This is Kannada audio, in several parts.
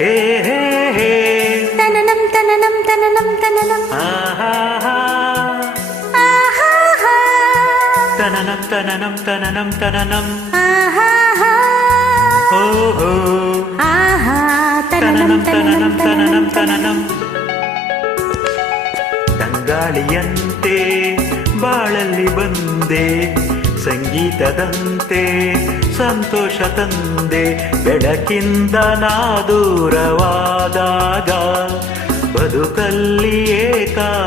ಹೇ ಹೇ ಹೇ ತನನಂ ತನನಂ ತನನಂ ತನನಂ ಆಹಾ ಆಹಾ ತನನಂ ತನನಂ ತನನಂ ತನನಂ ಆಹಾ ಓಹೋ ಆಹಾ ತನನಂ ತನನಂ ತನನಂ ತನನಂ ತಂಗಾಳಿಯಂತೆ ಬಾಳಲ್ಲಿ ಬಂದೆ ಸಂಗೀತದಂತೆ ಸಂತೋಷ ತಂದೆ ಬೆಳಕಿಂದ ನಾ ದೂರವಾದಾಗ ಬದುಕಲ್ಲಿ ಏಕಾಂಗಿಯಾದಾಗ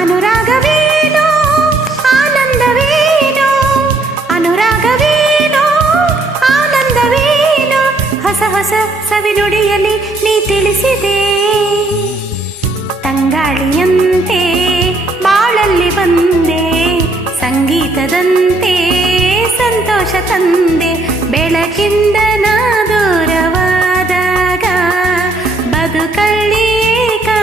ಅನುರಾಗವೇನೋ ಆನಂದವೇನೋ ಅನುರಾಗವೇನೋ ಆನಂದವೇನೋ ಹೊಸ ಹೊಸ ಸವಿನುಡಿಯಲ್ಲಿ ನೀ ತಿಳಿಸಿದೆ ತಂಗಾಳಿಯಂತೆ ಬಾಳಲ್ಲಿ ಬಂದೆ ಸಂಗೀತದಂತೆ ಸಂತೋಷ ತಂದೆ ಬೆಳಕಿಂದ ನಾ ದೂರವಾದಾಗ ಬದುಕಲ್ಲಿ ಏಕಾಂಗಿಯಾದಾಗ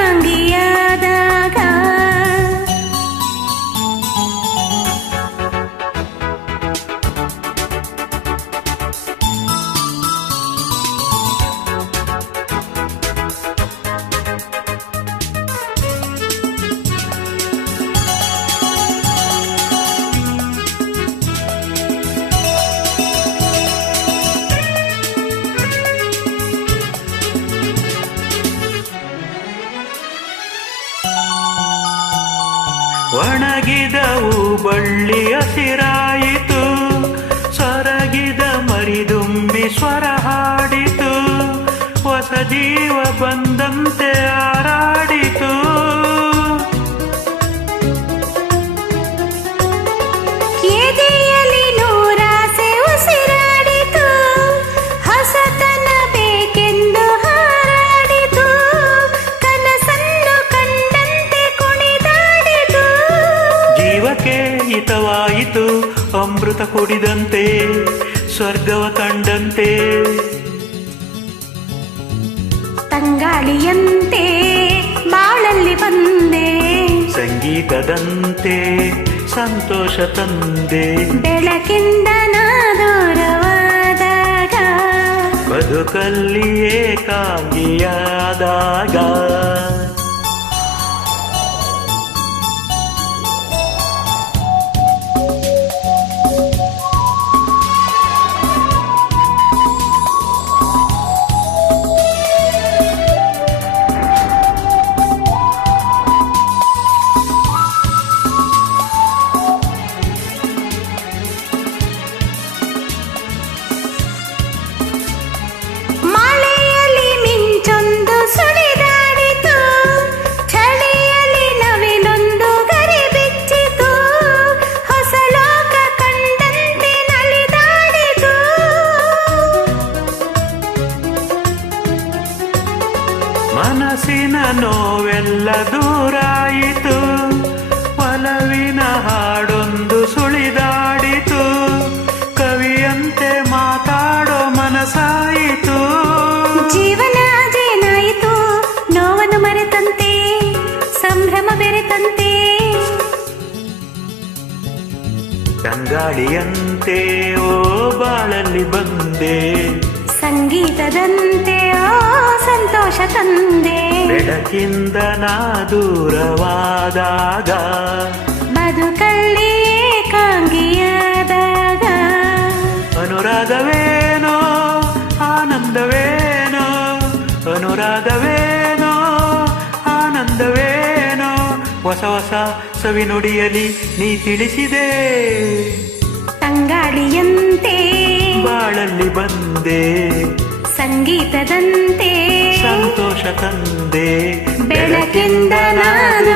ಒಣಗಿದವು ಬಳ್ಳಿ ಹಸಿರಾಯಿತು ಸೊರಗಿದ ಮರಿದುಂಬಿ ಸ್ವರ ಹಾಡಿತು ಹೊಸ ಜೀವ ಬಂದಂತೆ ಹಾರಾಡಿತು ಎದೆಯಲ್ಲಿ ನೂರಾಸೆ ಉಸಿರಾಡಿತು ಹೊಸತನ ಬೇಕೆಂದು ಹಾರಾಡಿತು ಕನಸನ್ನು ಕಂಡಂತೆ ಕುಣಿದಾಡಿತು ಜೀವಕ್ಕೆ ಹಿತವಾಯಿತು ಅಮೃತ ಕುಡಿದಂತೆ ಸ್ವರ್ಗವ ಕಂಡಂತೆ ತಂಗಾಳಿಯಂತೆ ಬಾಳಲ್ಲಿ ಬಂದೆ ಸಂಗೀತದಂತೆ ಸಂತೋಷ ತಂದೆ ಬೆಳಕಿಂದ ನಾ ದೂರವಾದಾಗ ಬದುಕಲ್ಲಿ ಏಕಾಂಗಿಯಾದಾಗ ಮಳೆಯಲ್ಲಿ ಮಿಂಚೊಂದು ಸುಳಿದಾಡಿತು ಚಳಿಯಲ್ಲಿ ನವಿಲೊಂದು ಗರಿ ಬಿಚ್ಚಿತು ಹೊಸ ಲೋಕ ಕಂಡಂತೆ ನಲಿದಾಡಿತು ಮನಸ್ಸಿನ ನೋವೆಲ್ಲ ದೂರಾಯಿತು ಒಲವಿನ ಹಾಡೊಂದು ಸುಳಿದಾಡಿತು ಕವಿಯಂತೆ ಮಾತಾಡೋ ಮನಸ್ಸಾಯಿತು ಜೀವನ ಜೇನಾಯಿತು ನೋವನ್ನು ಮರೆತಂತೆ ಸಂಭ್ರಮ ಬೆರೆತಂತೆ ತಂಗಾಳಿಯಂತೆ ಓ ಬಾಳಲ್ಲಿ ಬಂದೆ ಸಂಗೀತದಂತೆ ಓ ಸಂತೋಷ ತಂದೆ ಬೆಳಕಿಂದ ನಾ ದೂರವಾದಾಗ ಬದುಕಲ್ಲಿ ಏಕಾಂಗಿಯಾದಾಗ ಅನುರಾಗವೇನೋ ಆನಂದವೇನೋ ಅನುರಾಗವೇನೋ ಆನಂದವೇನೋ ಹೊಸ ಹೊಸ ಸವಿನುಡಿಯಲಿ ನೀ ತಿಳಿಸಿದೆ ತಂಗಾಳಿಯಂತೆ ಬಾಳಲ್ಲಿ ಬಂದೆ ಸಂಗೀತದಂತೆ ಸಂತೋಷ ತಂದೆ ಬೆಳಕಿಂದ ನಾನು